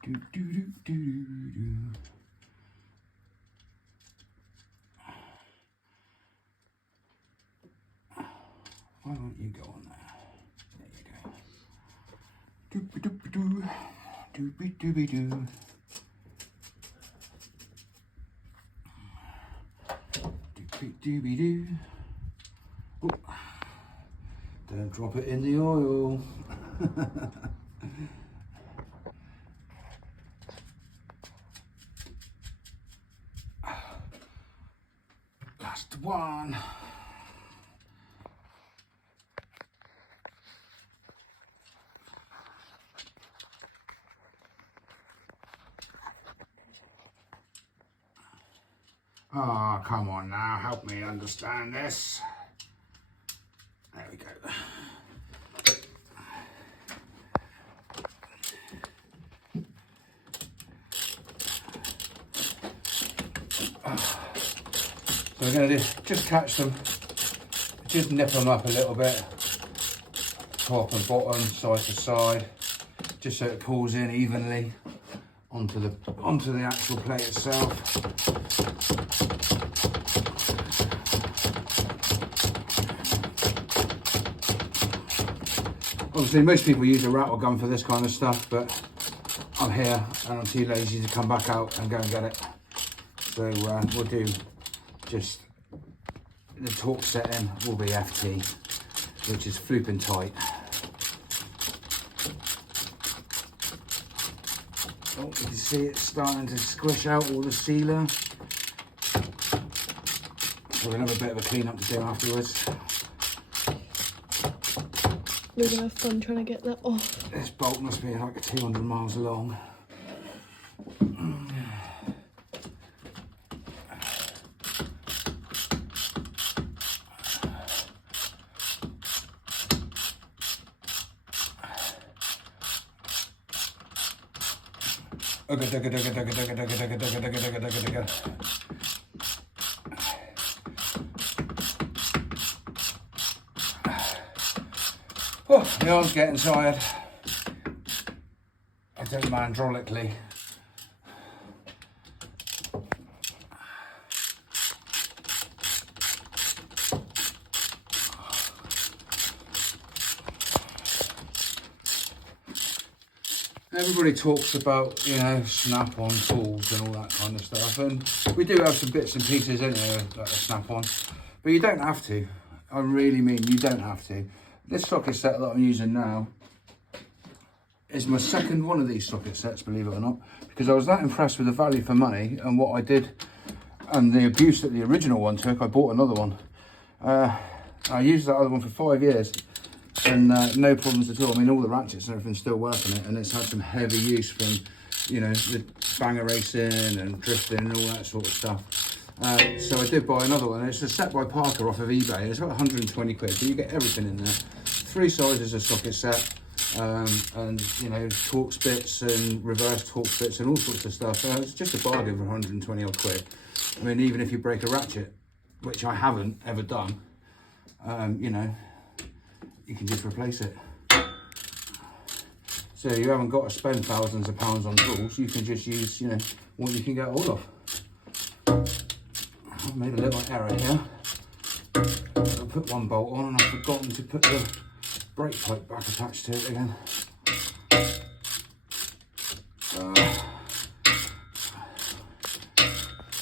Do, do, do, do, do. Why won't you go on there? There you go. Doopy doopy doo. Doopy doopy doo. Doopy doopy doo. Oh. Don't drop it in the oil. Last one. Oh, come on now, help me understand this. There we go. So we're going to just catch them, just nip them up a little bit, top and bottom, side to side, just so it pulls in evenly onto the actual plate itself. Obviously most people use a rattle gun for this kind of stuff, but I'm here and I'm too lazy to come back out and go and get it. So we'll do just the torque setting will be FT, which is flooping tight. Oh, you can see it's starting to squish out all the sealer. So we'll have a bit of a clean up to do afterwards. You're gonna have fun trying to get that off. This bolt must be like 200 miles long. Oh, the arm's getting tired. I don't mind hydraulically. Everybody talks about, you know, snap-on tools and all that kind of stuff, and we do have some bits and pieces in there that are snap-on, but you don't have to. I really mean you don't have to. This socket set that I'm using now is my second one of these socket sets, believe it or not, because I was that impressed with the value for money and what I did and the abuse that the original one took. I bought another one. I used that other one for 5 years. And no problems at all. I mean, all the ratchets and everything still work on it, and it's had some heavy use from, you know, the banger racing and drifting and all that sort of stuff. So I did buy another one. It's a set by Parker off of eBay. It's about 120 quid, but you get everything in there. 3 sizes of socket set, and you know, Torx bits and reverse Torx bits and all sorts of stuff. It's just a bargain for 120 odd quid. I mean, even if you break a ratchet, which I haven't ever done, you know, you can just replace it. So you haven't got to spend thousands of pounds on tools. You can just use, you know, what you can get hold of. I've made a little error here. I put one bolt on and I've forgotten to put the brake pipe back attached to it again.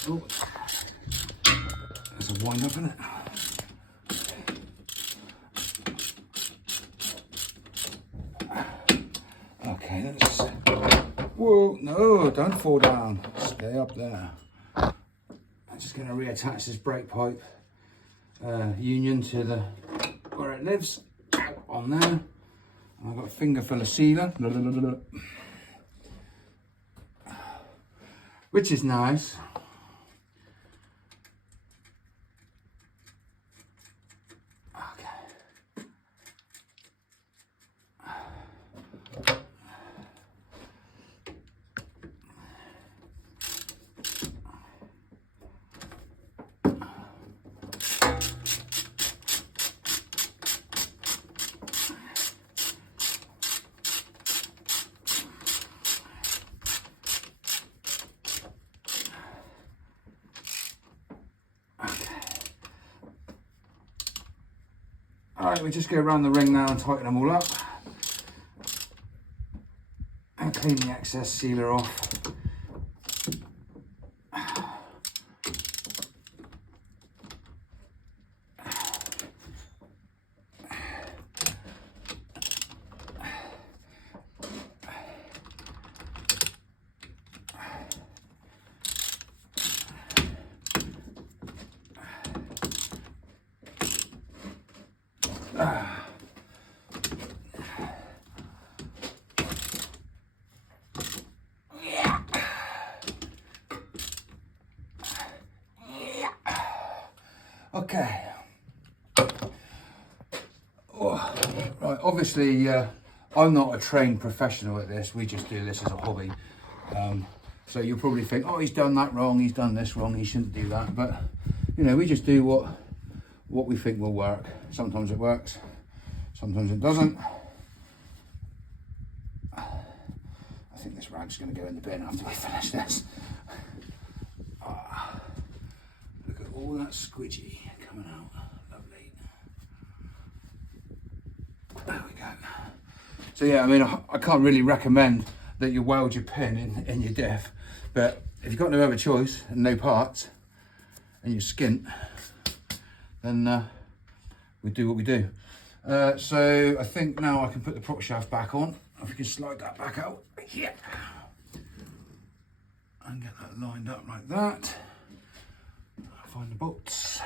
Oh, there's a wind up in it. Okay, let's. Whoa, no, don't fall down. Stay up there. I'm just going to reattach this brake pipe union to the where it lives on there. And I've got a finger full of sealer, which is nice. Alright, we just go around the ring now and tighten them all up and clean the excess sealer off. Okay. Oh, right, obviously I'm not a trained professional at this. We just do this as a hobby. So you'll probably think, oh, he's done that wrong, he's done this wrong, he shouldn't do that. But, you know, we just do what we think will work. Sometimes it works, sometimes it doesn't. think this rag's going to go in the bin after we finish this. Ah, look at all that squidgy coming out. Lovely. There we go. So yeah, I mean, I can't really recommend that you weld your pin in your diff, but if you've got no other choice and no parts and you're skint, then we do what we do. So I think now I can put the prop shaft back on. If we can slide that back out, yeah, and get that lined up like that. Find the bolts.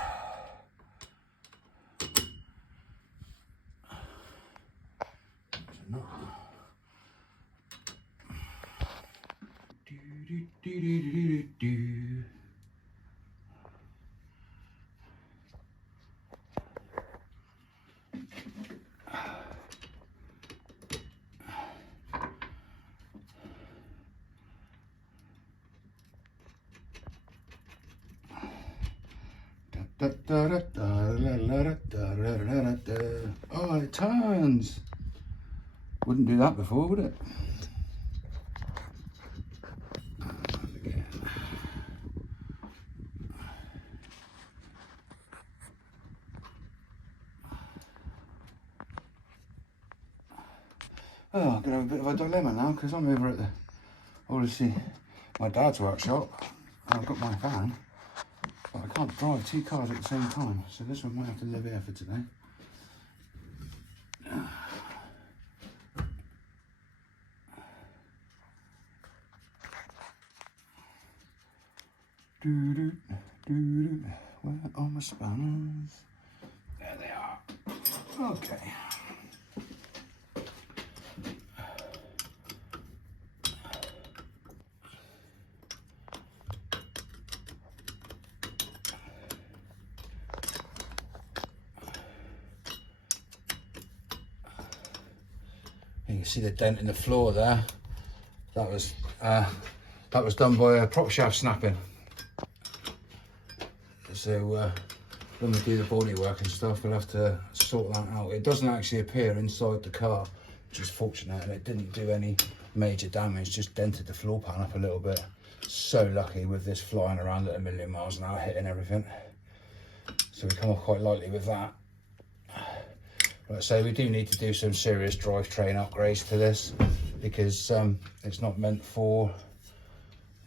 Oh, it turns. Wouldn't do that before, would it? Oh, I'm gonna have a bit of a dilemma now because I'm over at the, obviously, my dad's workshop, and I've got my van, but I can't drive two cars at the same time, so this one might have to live here for today. Where are my spanners? There they are. Okay. You can see the dent in the floor there. That was done by a prop shaft snapping. So when we do the body work and stuff, we'll have to sort that out. It doesn't actually appear inside the car, which is fortunate, and it didn't do any major damage, just dented the floor pan up a little bit. So lucky with this flying around at 1,000,000 miles an hour, hitting everything. So we come off quite lightly with that. Like I say, we do need to do some serious drivetrain upgrades to this, because it's not meant for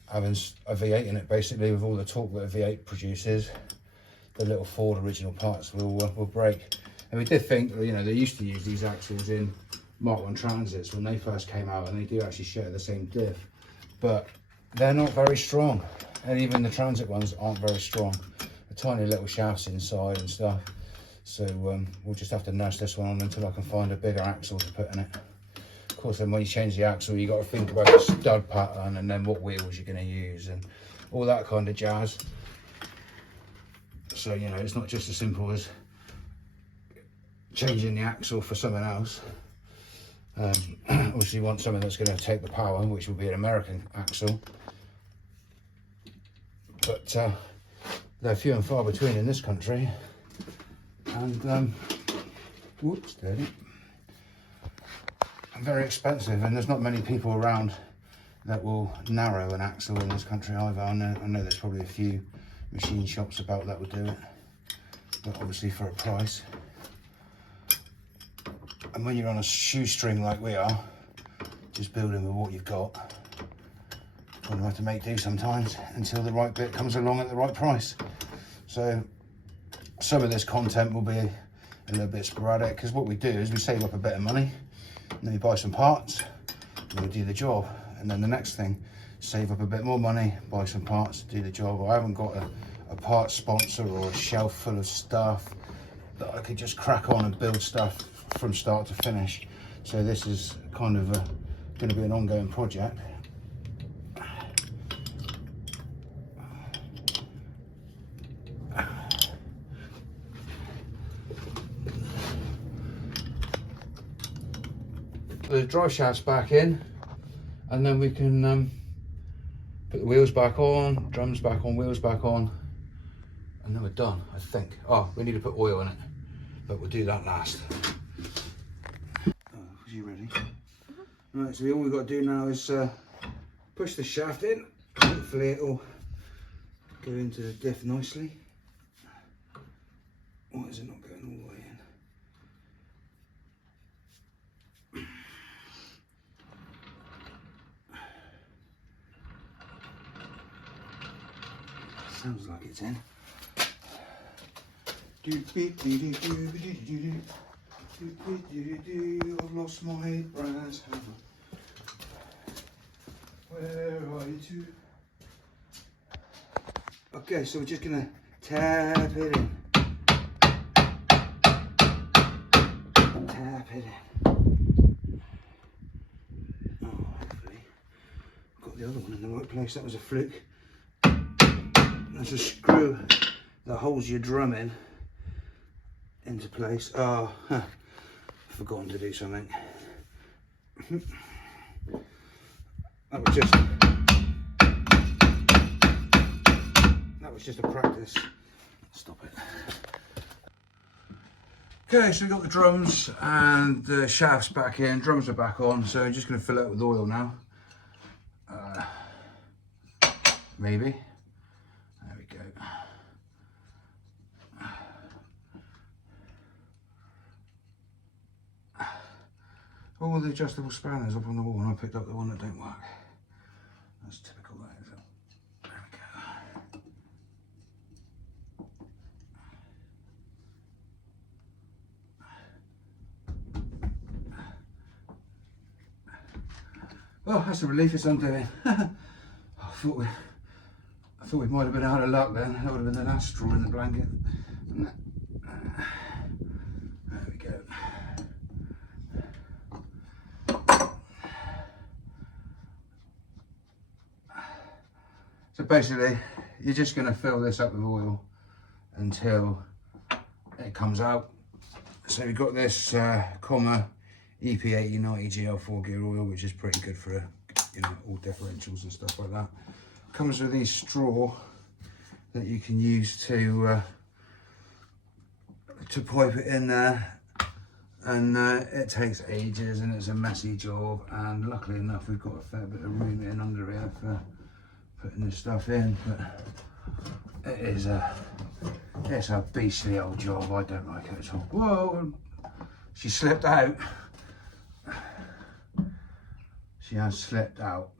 having a V8 in it. Basically, with all the torque that a V8 produces, the little Ford original parts will break. And we did think, you know, they used to use these axles in Mark 1 Transits when they first came out, and they do actually share the same diff, but they're not very strong, and even the Transit ones aren't very strong. The tiny little shafts inside and stuff. So we'll just have to nurse this one on until I can find a bigger axle to put in it. Of course, then when you change the axle, you got to think about the stud pattern, and then what wheels you're going to use, and all that kind of jazz. So, you know, it's not just as simple as changing the axle for something else. Obviously, you want something that's going to take the power, which will be an American axle. But they're few and far between in this country. And whoops, dirty. Very expensive, and there's not many people around that will narrow an axle in this country either. I know there's probably a few machine shops about that would do it, but obviously for a price. And when you're on a shoestring like we are, just building with what you've got, you'll have to make do sometimes until the right bit comes along at the right price. So some of this content will be a little bit sporadic, because what we do is we save up a bit of money, and then we buy some parts, and we do the job. And then the next thing, save up a bit more money, buy some parts, do the job. I haven't got a parts sponsor or a shelf full of stuff that I could just crack on and build stuff from start to finish. So this is kind of going to be an ongoing project. The drive shaft's back in, and then we can put the wheels back on, drums back on, wheels back on, and then we're done, I think. Oh, we need to put oil in it, but we'll do that last. Are you ready? Right, so all we've got to do now is push the shaft in. Hopefully it'll go into the diff nicely. Why is it not going all the way in? Sounds like it's in. I've lost my brass hammer. Where are you two? Okay, so we're just gonna tap it in. Tap it in. Oh, hopefully got the other one in the right place. That was a fluke. There's a screw that holds your drum in into place. Oh, forgotten to do something. That was just a practice. Stop it. Okay, so we've got the drums and the shafts back in. Drums are back on, so I'm just going to fill it with oil now. Maybe. There we go. All the adjustable spanners up on the wall, and I picked up the one that don't work. That's typical, that is it. There we go. Oh, that's a relief it's undoing. I thought we might have been out of luck then. That would have been the last straw in the blanket. There we go. So basically, you're just going to fill this up with oil until it comes out. So we've got this Comma EP8090 GL4 gear oil, which is pretty good for all differentials and stuff like that. Comes with these straw that you can use to pipe it in there, and it takes ages and it's a messy job. And luckily enough, we've got a fair bit of room in under here for putting this stuff in. But it's a beastly old job. I don't like it at all. Whoa! She slipped out. She has slipped out.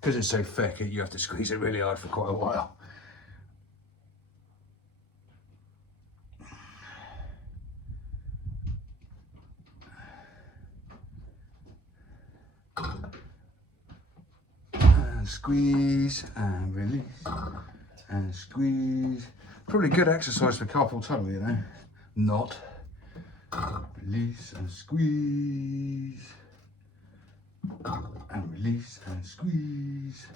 Because it's so thick, you have to squeeze it really hard for quite a while. And squeeze and release and squeeze. Probably good exercise for carpal tunnel, you know. Not. Release and squeeze. And release and squeeze.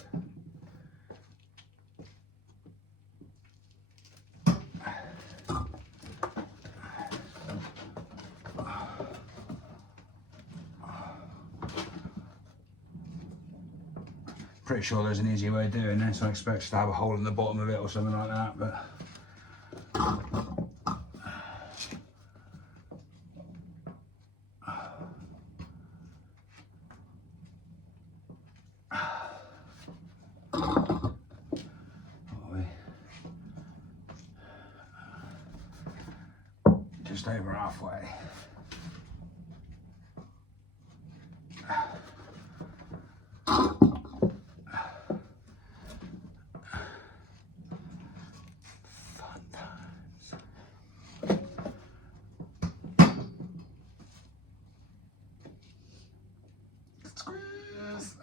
Pretty sure there's an easy way of doing this. I expect to have a hole in the bottom of it or something like that, but just over halfway. Fun times. Squeeze.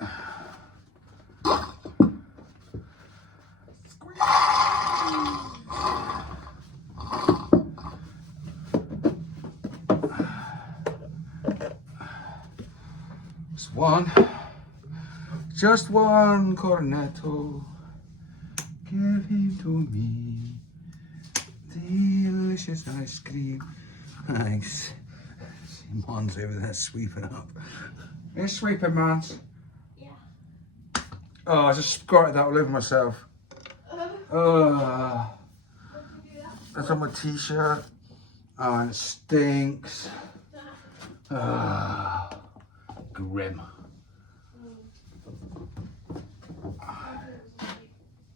One, just one cornetto, give him to me, delicious ice cream. Thanks. See, Mon's over there sweeping up. You're sweeping, Mons? Yeah. Oh, I just squirted that all over myself. What did you do that? That's on my t-shirt. Oh, and it stinks. Ah, grim.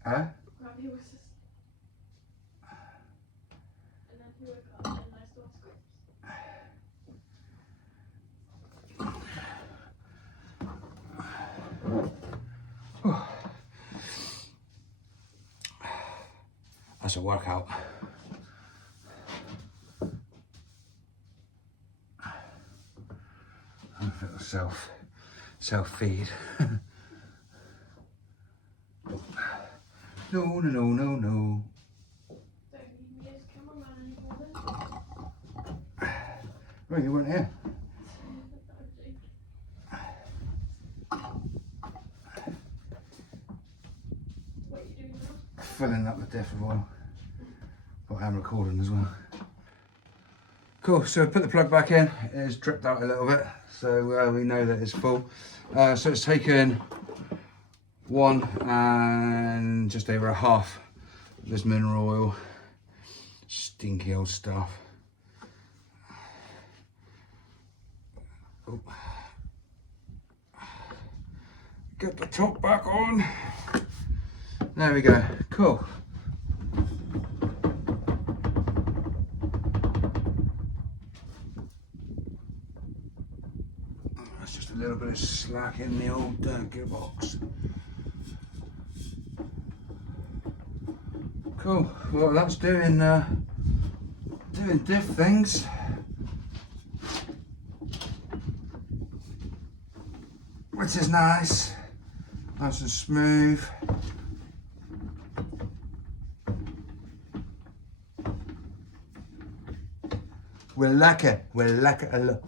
Huh? That's a workout. Little self feed. No. Don't need me as cameraman anymore. Well, you weren't here. What are you doing now? Filling up the diff of oil. But I am recording as well. Cool, so put the plug back in. It's dripped out a little bit, so we know that it's full. So it's taken 1 and just over a half of this mineral oil. Stinky old stuff. Oh. Get the top back on. There we go, cool. That's just a little bit of slack in the old gearbox. Cool, well that's doing diff things. Which is nice and smooth. We like it a lot.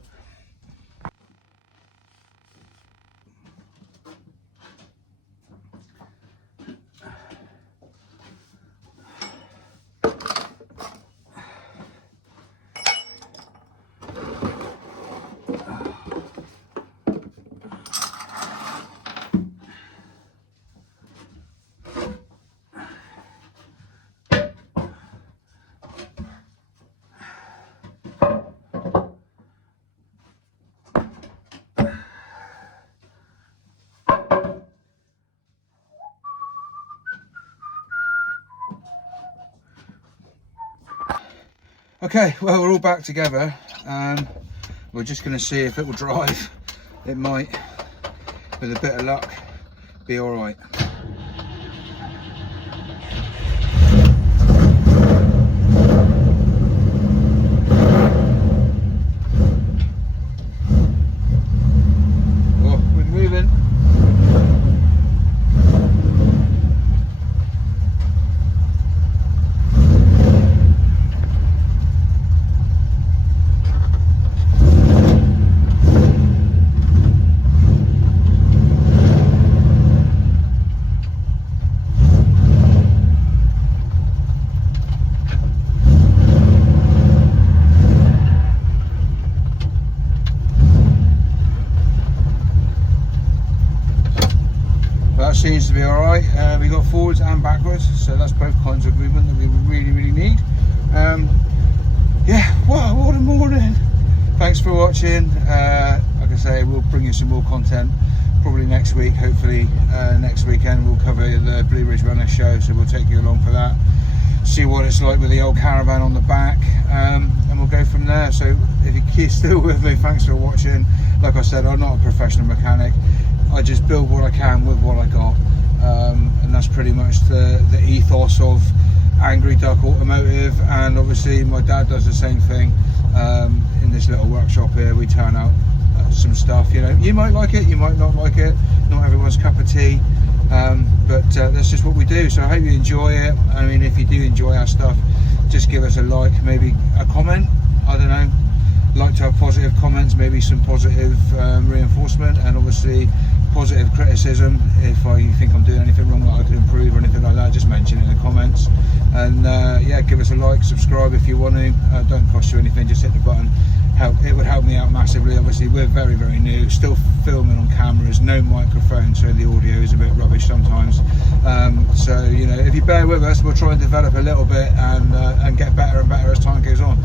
Okay, well we're all back together. We're just going to see if it will drive. It might, with a bit of luck, be all right. Oh, we're moving. Seems to be all right. We got forwards and backwards, so that's both kinds of movement that we really need. Yeah, wow, what a morning. Thanks for watching. Like I say, we'll bring you some more content probably next week. Hopefully next weekend we'll cover the Blue Ridge Runner show, so we'll take you along for that, see what it's like with the old caravan on the back, and we'll go from there. So if you're still with me, thanks for watching. Like I said, I'm not a professional mechanic. I just build what I can with what I got, and that's pretty much the ethos of Angry Duck Automotive. And obviously my dad does the same thing. In this little workshop here, we turn out some stuff, you know, you might like it, you might not like it, not everyone's cup of tea, but that's just what we do. So I hope you enjoy it. I mean, if you do enjoy our stuff, just give us a like, maybe a comment, I don't know. Like to have positive comments, maybe some positive reinforcement, and obviously positive criticism. If you think I'm doing anything wrong that I could improve or anything like that, just mention it in the comments. And yeah, give us a like, subscribe if you want to. Don't cost you anything, just hit the button. it would help me out massively. Obviously we're very, very new, still filming on cameras, no microphone, so the audio is a bit rubbish sometimes. So you know, if you bear with us, we'll try and develop a little bit and get better and better as time goes on.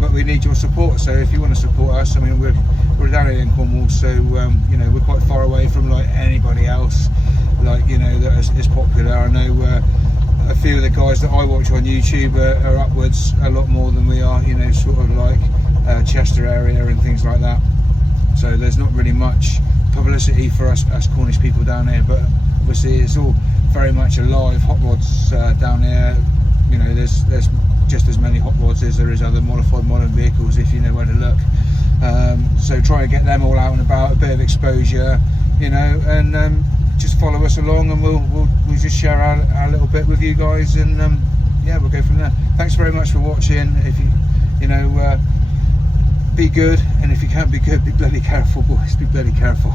But we need your support, so if you want to support us, I mean, we're down here in Cornwall, so you know, we're quite far away from like anybody else, like, you know, that is popular. I know a few of the guys that I watch on YouTube are upwards a lot more than we are, you know, sort of like Chester area and things like that. So there's not really much publicity for us Cornish people down here, but obviously it's all very much alive. Hot rods down here, you know, there's just as many hot rods as there is other modified modern vehicles if you know where to look. So try and get them all out and about, a bit of exposure, you know, and just follow us along, and we'll just share our little bit with you guys, and yeah, we'll go from there. Thanks very much for watching. If you know, be good, and if you can't be good, be bloody careful, boys. Be bloody careful.